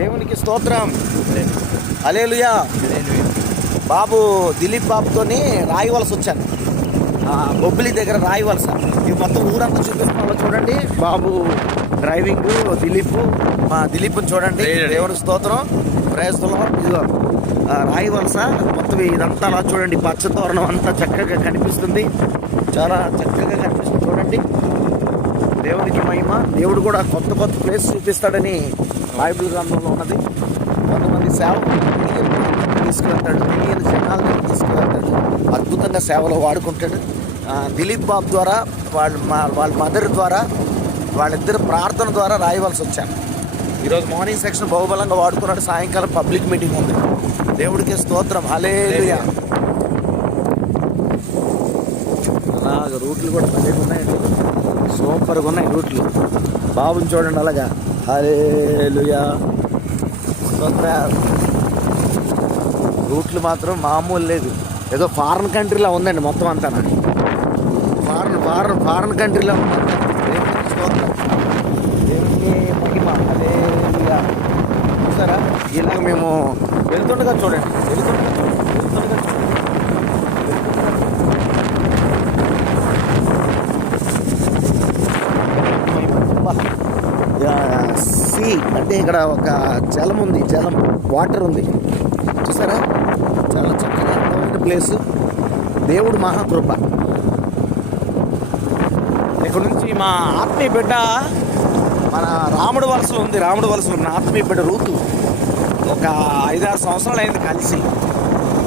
దేవునికి స్తోత్రం. హల్లెలూయా. బాబు దిలీప్ బాబుతోని రాయవలస వచ్చాను. బొబ్బిలి దగ్గర రాయవలస. ఇవి మొత్తం ఊరంతా చూపిస్తున్నాలో చూడండి. బాబు డ్రైవింగ్, మా దిలీప్ని చూడండి. దేవుని స్తోత్రం. ప్రయత్నంలో ఇదిగో రాయవలస మొత్తం ఇదంతా అలా చూడండి. పచ్చ తోరణం అంతా చక్కగా కనిపిస్తుంది. చాలా చక్కగా కనిపిస్తుంది చూడండి. దేవునికి మహిమ. దేవుడు కూడా కొత్త కొత్త ప్లేస్ చూపిస్తాడని బైబిల్ గ్రంథంలో ఉన్నది. కొంతమంది సేవలు తీసుకువెళ్తాడు, తెలియని జనాలను తీసుకువెళ్తాడు, అద్భుతంగా సేవలో వాడుకుంటాడు. దిలీప్ బాబు ద్వారా వాళ్ళ మదర్ ద్వారా వాళ్ళిద్దరు ప్రార్థన ద్వారా రాయవలసి వచ్చాను. ఈరోజు మార్నింగ్ సెక్షన్ బహుబలంగా వాడుకున్నాడు. సాయంకాలం పబ్లిక్ మీటింగ్ ఉంది. దేవుడికి స్తోత్రం. హల్లెలూయా. అలాగ రూట్లు కూడా భలే ఉన్నాయండి. సూపర్గా ఉన్నాయి రూట్లు. బాబుని చూడండి అలాగా. హల్లెలూయా. స్తోత్రం. రూట్లు మాత్రం మామూలు లేదు. ఏదో ఫారెన్ కంట్రీలో ఉందండి మొత్తం అంతా. ఫారెన్ కంట్రీలో ఉందంతా. దేవునికి స్తోత్రం. దేవునికి మహిమ. హల్లెలూయా. చూసారా ఇలాగ మేము వెళ్తుండగా చూడండి. సీ అంటే ఇక్కడ ఒక జలం ఉంది. వాటర్ ఉంది. చూసారా చాలా చక్కగా ప్లేస్. దేవుడు మహాకృప. ఇక్కడ నుంచి మా ఆత్మీయ బిడ్డ మన రాముడు వలసలో ఉన్న ఆత్మీయ బిడ్డ రూతు ఒక 5-6 సంవత్సరాలు అయింది కలిసి.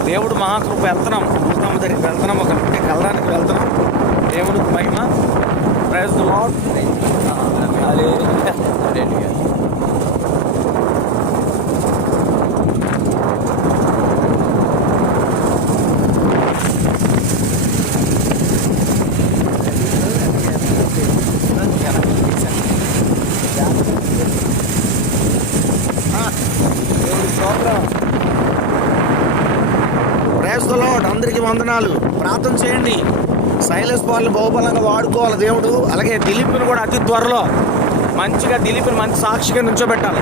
దేవుడు మహాకృప. వెళ్తున్నాం రూతమ్మ దగ్గరికి వెళ్తున్నాం. ఒక ఇంటికి కలడానికి వెళ్తున్నాం. దేవుడికి మహిమ. Praise the Lord. Praise the Lord. అందరికీ వందనాలు. ప్రార్థన చేయండి. సైలెన్స్ బాల్ని బహుబలంగా వాడుకోవాలి దేవుడు. అలాగే దిలీప్ని కూడా అతి త్వరలో మంచిగా దిలీప్ని మంచి సాక్షిగా నుంచోబెట్టాలి.